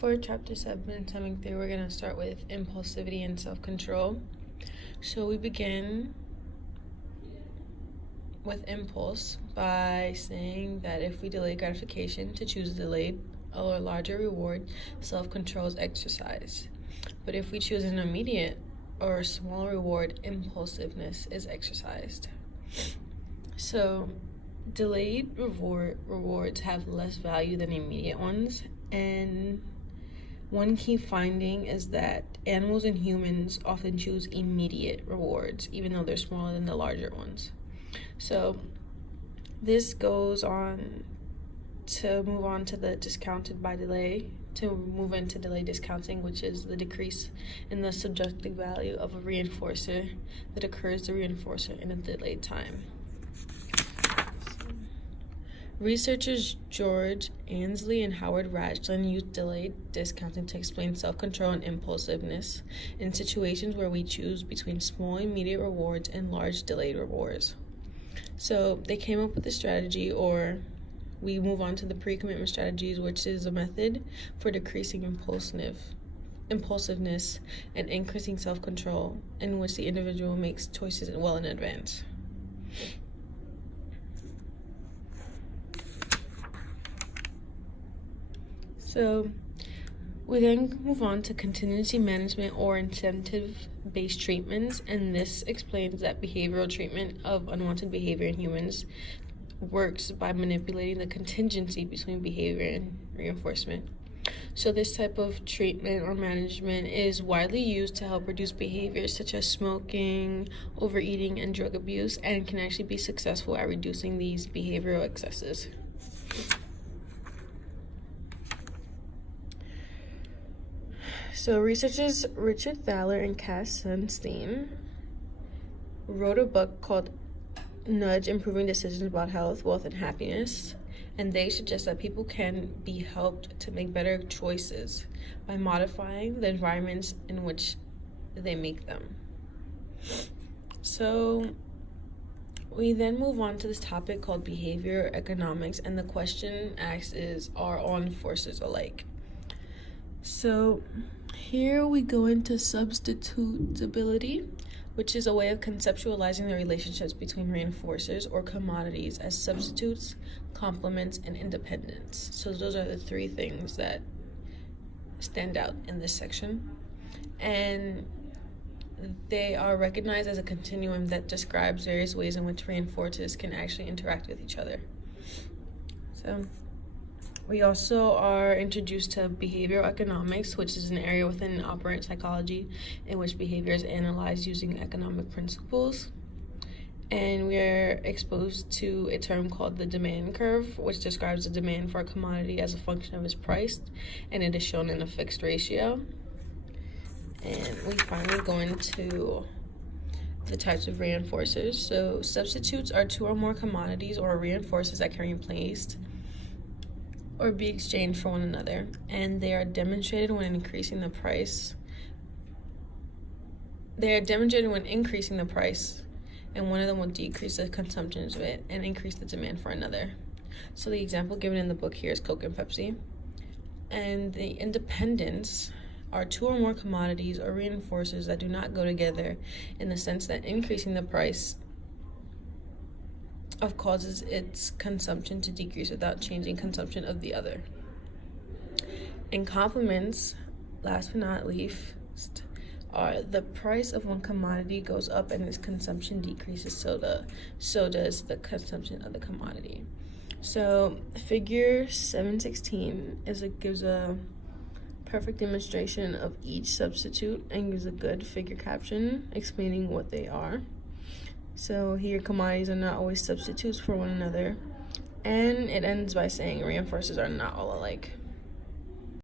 For chapter 7, Atomic Theory, we're going to start with impulsivity and self-control. So we begin with impulse by saying that if we delay gratification to choose a delayed or larger reward, self-control is exercised. But if we choose an immediate or small reward, impulsiveness is exercised. So delayed rewards have less value than immediate ones, and one key finding is that animals and humans often choose immediate rewards, even though they're smaller than the larger ones. So this goes on to move on to the discounted by delay, to move into delay discounting, which is the decrease in the subjective value of a reinforcer that occurs to reinforcer in a delayed time. Researchers George Ansley and Howard Rajlin used delayed discounting to explain self-control and impulsiveness in situations where we choose between small immediate rewards and large delayed rewards. So they came up with a strategy, or we move on to the pre-commitment strategies, which is a method for decreasing impulsiveness and increasing self-control, in which the individual makes choices well in advance. So we then move on to contingency management or incentive-based treatments, and this explains that behavioral treatment of unwanted behavior in humans works by manipulating the contingency between behavior and reinforcement. So this type of treatment or management is widely used to help reduce behaviors such as smoking, overeating, and drug abuse, and can actually be successful at reducing these behavioral excesses. So researchers Richard Thaler and Cass Sunstein wrote a book called Nudge: Improving Decisions About Health, Wealth, and Happiness, and they suggest that people can be helped to make better choices by modifying the environments in which they make them. So we then move on to this topic called behavior economics, and the question asked is, are all forces alike? So here we go into substitutability, which is a way of conceptualizing the relationships between reinforcers or commodities as substitutes, complements, and independence. So those are the three things that stand out in this section. And they are recognized as a continuum that describes various ways in which reinforcers can actually interact with each other. So we also are introduced to behavioral economics, which is an area within operant psychology in which behavior is analyzed using economic principles. And we are exposed to a term called the demand curve, which describes the demand for a commodity as a function of its price, and it is shown in a fixed ratio. And we finally go into the types of reinforcers. So substitutes are two or more commodities or reinforcers that can be replaced or be exchanged for one another, and they are demonstrated when increasing the price. They are demonstrated when increasing the price, and one of them will decrease the consumption of it and increase the demand for another. So the example given in the book here is Coke and Pepsi. And the independents are two or more commodities or reinforcers that do not go together, in the sense that increasing the price of causes its consumption to decrease without changing consumption of the other. And complements, last but not least, are the price of one commodity goes up and its consumption decreases, so does the consumption of the commodity. So figure 716 gives a perfect demonstration of each substitute and gives a good figure caption explaining what they are. So here, commodities are not always substitutes for one another, and it ends by saying reinforcers are not all alike.